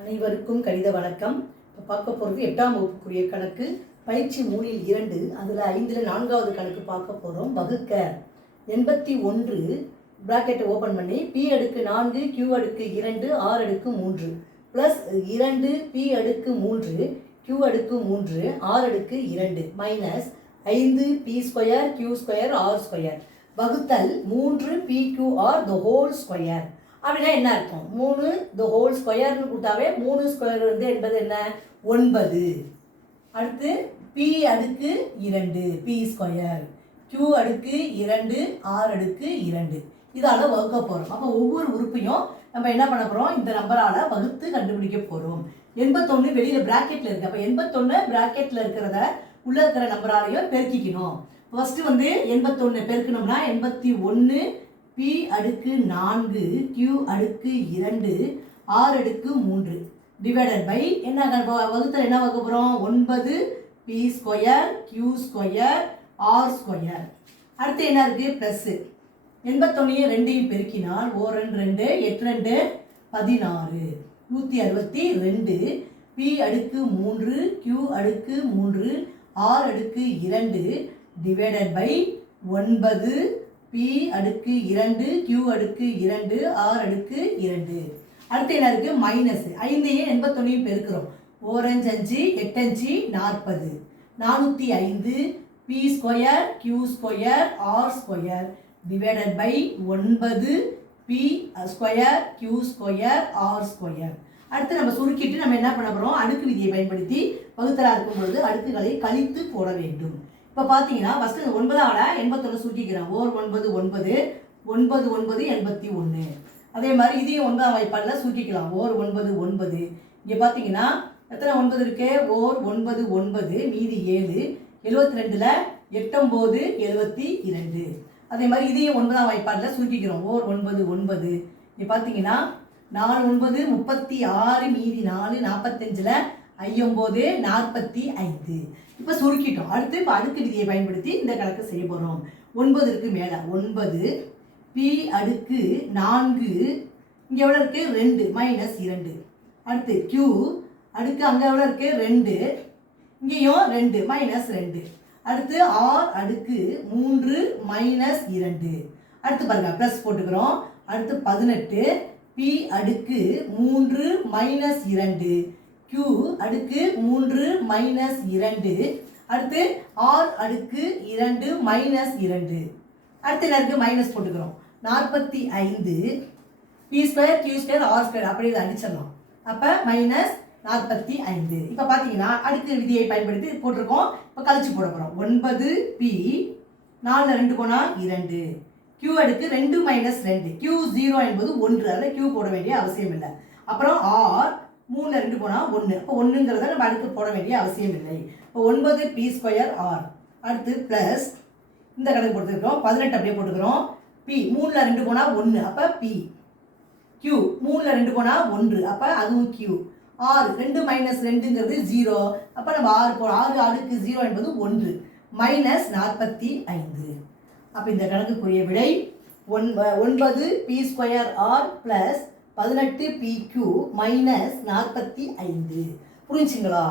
அனைவருக்கும் கணித வணக்கம். இப்போ பார்க்க போகிறது 8ஆம் வகுப்புக்குரிய கணக்கு பயிற்சி 3இல் 2. அதில் 5ல் 4வது கணக்கு பார்க்க போகிறோம். வகுக்க 81 ப்ராக்கெட்டை ஓப்பன் பண்ணி p அடுக்கு 4 q அடுக்கு 2 r அடுக்கு 3 ப்ளஸ் 2 p அடுக்கு 3 q அடுக்கு 3 r அடுக்கு 2 minus 5 p square q square r square வகுத்தல் 3 pqr த ஹோல் ஸ்கொயர். அப்படின்னா என்ன இருக்கும்? 3 த ஹோல் ஸ்கொயர்னு கொடுத்தாவே 3 ஸ்கொயர் வந்து என்பது என்ன? 9. அடுத்து p அடுக்கு 2 p ஸ்கொயர் q அடுக்கு 2 r அடுக்கு 2 இதால் வகுக்க போகிறோம். அப்போ ஒவ்வொரு உறுப்பையும் நம்ம என்ன பண்ண போகிறோம்? இந்த நம்பரால் வகுத்து கண்டுபிடிக்க போகிறோம். 81 வெளியில் ப்ராக்கெட்டில் இருக்குது. அப்போ 81 ப்ராக்கெட்டில் இருக்கிறத உள்ளே இருக்கிற நம்பராலையும் பெருக்கிக்கணும். ஃபஸ்ட்டு வந்து 81 பெருக்கணும்னா 81 p அடுக்கு 4 q அடுக்கு 2 r அடுக்கு 3 டிவைடட் பை என்ன வகுத்தல் என்ன வகுக்க போகிறோம்? 9 p square q square r square. அடுத்து என்ன இருக்குது? ப்ளஸ்ஸு 81 2ஐயும் பெருக்கினால் 1 2 8 2 16 162 p அடுக்கு 3 q அடுக்கு 3 r அடுக்கு 2 டிவைடட் பை 9 p அடுக்கு 2 q அடுக்கு 2 r அடுக்கு 2. அடுத்து என்ன இருக்கு? மைனஸ் 5ஐயும் 81ஐயும் பெருக்கிறோம். 4 5 8 5 40 405 p square q square r square divided by 9 p square q square r square. அடுத்து நம்ம சுருக்கிட்டு நம்ம என்ன பண்ண போகிறோம்? அடுக்கு விதியை பயன்படுத்தி வகுத்தலாக இருக்கும் பொழுது அடுக்குகளை கழித்து போட வேண்டும். இப்போ பார்த்தீங்கன்னா ஃபஸ்ட்டு 9ஆல் 81 சுருக்கிக்கிறேன். 9 9 9 9 81. அதே மாதிரி இதையும் 9ஆம் வாய்ப்பாடில் சுருக்கிக்கலாம். 9 9. இங்கே பார்த்தீங்கன்னா எத்தனை 9 இருக்கு? 9 9 மீதி 7 72ல் 8 9 72. அதே மாதிரி இதையும் 9ஆம் வாய்ப்பாடில் சுருக்கிக்கிறோம். 9 9. இங்கே பார்த்தீங்கன்னா 4 9 36 மீதி 4 45ல் 9 45. இப்போ சுருக்கிட்டோம். அடுத்து இப்போ அடுக்கு விதியை பயன்படுத்தி இந்த கணக்கு செய்ய போகிறோம். 9 இருக்கு மேலே 9 p அடுக்கு 4 இங்கே எவ்வளோ இருக்குது? 2 மைனஸ் 2. அடுத்து q அடுக்கு அங்கே எவ்வளோ இருக்குது? 2 இங்கேயும் 2 மைனஸ் 2. அடுத்து r அடுக்கு 3 மைனஸ் 2. அடுத்து பாருங்க ப்ளஸ் போட்டுக்கிறோம். அடுத்து 18 p அடுக்கு 3 மைனஸ் 2 q அடுக்கு 3 மைனஸ் 2. அடுத்து r அடுக்கு 2 மைனஸ் 2. அடுத்து என்ன இருக்குது? மைனஸ் போட்டுக்கிறோம். 45 p square q square r square அப்படி இதை அடிச்சிடலாம். அப்போ மைனஸ் 45. இப்போ பார்த்தீங்கன்னா அடுக்கு விதியை பயன்படுத்தி போட்டிருக்கோம். இப்போ கழிச்சு போட போகிறோம். 9 p 4 2 போனால் 2 q அடுக்கு 2 மைனஸ் 2 q 0 என்பது 1. அதில் q போட வேண்டிய அவசியம் இல்லை. அப்புறம் r 3 2 போனால் 1. அப்போ 1ங்கிறத நம்ம அடுத்து போட வேண்டிய அவசியம் இல்லை. இப்போ 9 p ஸ்கொயர் r. அடுத்து ப்ளஸ் இந்த கணக்கு கொடுத்துருக்கோம். 18 அப்படியே போட்டுக்கிறோம். p 3ல் 2 போனால் 1. அப்போ p q 3ல் 2 போனால் 1. அப்போ அதுவும் q. r 2 minus 2ங்கிறது 0. அப்போ நம்ம 6 அடுக்கு 0 என்பது 1 மைனஸ் 45. அப்போ இந்த கணக்குக்குரிய விடை 9 p square r plus 18 pq minus 45. புரிஞ்சுங்களா?